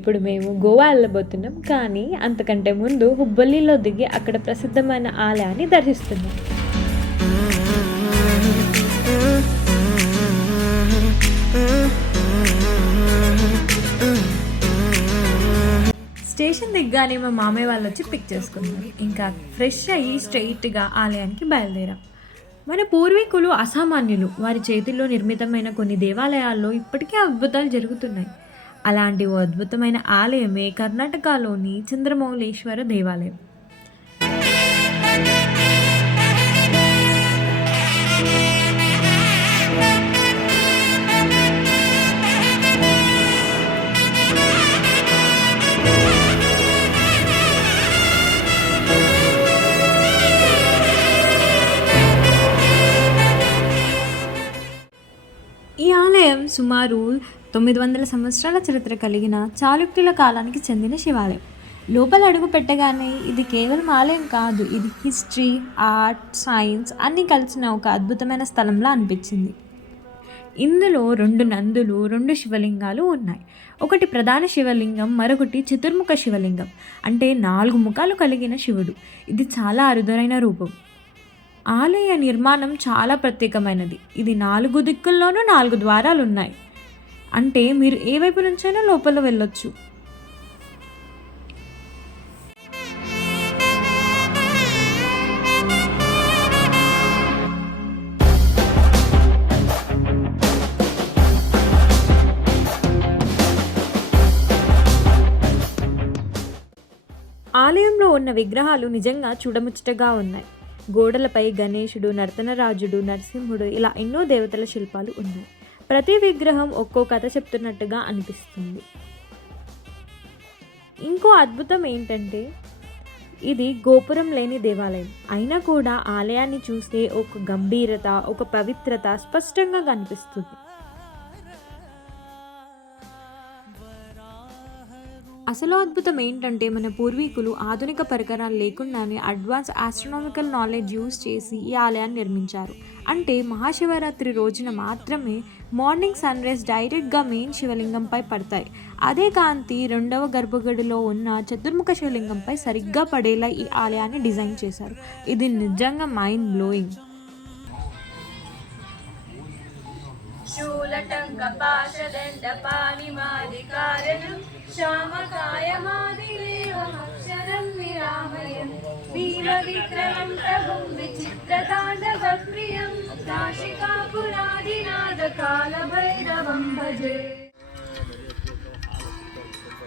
ఇప్పుడు మేము గోవా వెళ్ళబోతున్నాం, కానీ అంతకంటే ముందు హుబ్బల్లిలో దిగి అక్కడ ప్రసిద్ధమైన ఆలయాన్ని దర్శిస్తున్నాం. స్టేషన్ దిగ్గానే మా మామయ్య వాళ్ళు వచ్చి పిక్ చేసుకున్నారు. ఇంకా ఫ్రెష్ అయ్యి స్ట్రైట్గా ఆలయానికి బయలుదేరాం. మన పూర్వీకులు అసామాన్యులు. వారి చేతుల్లో నిర్మితమైన కొన్ని దేవాలయాల్లో ఇప్పటికే అద్భుతాలు జరుగుతున్నాయి. అలాంటి ఓ అద్భుతమైన ఆలయమే కర్ణాటకలోని చంద్రమౌళేశ్వర దేవాలయం. ఈ ఆలయం సుమారు 900 సంవత్సరాల చరిత్ర కలిగిన చాళుక్యుల కాలానికి చెందిన శివాలయం. లోపల అడుగు పెట్టగానే ఇది కేవలం ఆలయం కాదు, ఇది హిస్టరీ, ఆర్ట్, సైన్స్ అన్నీ కలిసిన ఒక అద్భుతమైన స్థలంలా అనిపించింది. ఇందులో 2 నందులు, 2 శివలింగాలు ఉన్నాయి. ఒకటి ప్రధాన శివలింగం, మరొకటి చతుర్ముఖ శివలింగం, అంటే 4 ముఖాలు కలిగిన శివుడు. ఇది చాలా అరుదైన రూపం. ఆలయ నిర్మాణం చాలా ప్రత్యేకమైనది. ఇది 4 దిక్కుల్లోనూ 4 ద్వారాలు ఉన్నాయి, అంటే మీరు ఏ వైపు నుంచైనా లోపల వెళ్ళొచ్చు. ఆలయంలో ఉన్న విగ్రహాలు నిజంగా చూడముచ్చటగా ఉన్నాయి. గోడలపై గణేశుడు, నర్తనరాజుడు, నరసింహుడు ఇలా ఎన్నో దేవతల శిల్పాలు ఉన్నాయి. ప్రతి విగ్రహం ఒక్కో కథ చెప్తున్నట్టుగా అనిపిస్తుంది. ఇంకో అద్భుతం ఏంటంటే ఇది గోపురం లేని దేవాలయం అయినా కూడా ఆలయాన్ని చూస్తే ఒక గంభీరత, ఒక పవిత్రత స్పష్టంగా కనిపిస్తుంది. అసలు అద్భుతం ఏంటంటే మన పూర్వీకులు ఆధునిక పరికరాలు లేకుండానే అడ్వాన్స్ ఆస్ట్రానామికల్ నాలెడ్జ్ యూజ్ చేసి ఈ ఆలయాన్ని నిర్మించారు. అంటే మహాశివరాత్రి రోజున మాత్రమే మార్నింగ్ సన్ రైజ్ డైరెక్ట్గా మెయిన్ శివలింగంపై పడతాయి. అదే కాంతి 2వ గర్భగుడిలో ఉన్న చతుర్ముఖ శివలింగంపై సరిగ్గా పడేలా ఈ ఆలయాన్ని డిజైన్ చేశారు. ఇది నిజంగా మైండ్ బ్లోయింగ్. श्यामकायमादिदेवमक्षरं निरामयं वीरविक्रमं प्रभुं विचित्रताण्डवप्रियं काशिकापुरादिनाथकालभैरवं भजे.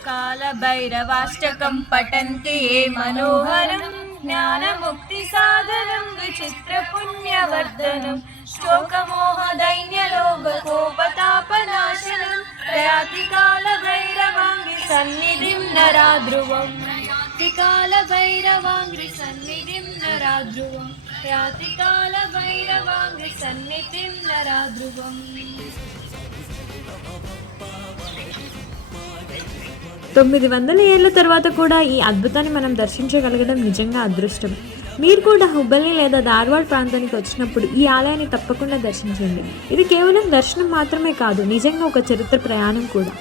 कालभैरवाष्टकं पठन्ति ये मनोहरं ज्ञानमुक्तिसाधनं विचित्रपुण्यवर्धनं शोकमोहदैन्यलोभकोपतापनाशनं प्रयाति कालभैरवाङ्घ्रि सन्निधिं नराध्रुवं प्रयाति कालभैरवाङ्घ्रि सन्निधिं नराध्रुवं प्रयाति कालभैरवाङ्घ्रि सन्निधिं नराध्रुवं. 900 ఏళ్ల తర్వాత కూడా ఈ అద్భుతాన్ని మనం దర్శించగలగడం నిజంగా అదృష్టం. మీరు కూడా హుబ్బల్లి లేదా ధార్వాడ్ ప్రాంతానికి వచ్చినప్పుడు ఈ ఆలయాన్ని తప్పకుండా దర్శించండి. ఇది కేవలం దర్శనం మాత్రమే కాదు, నిజంగా ఒక చరిత్ర ప్రయాణం కూడా.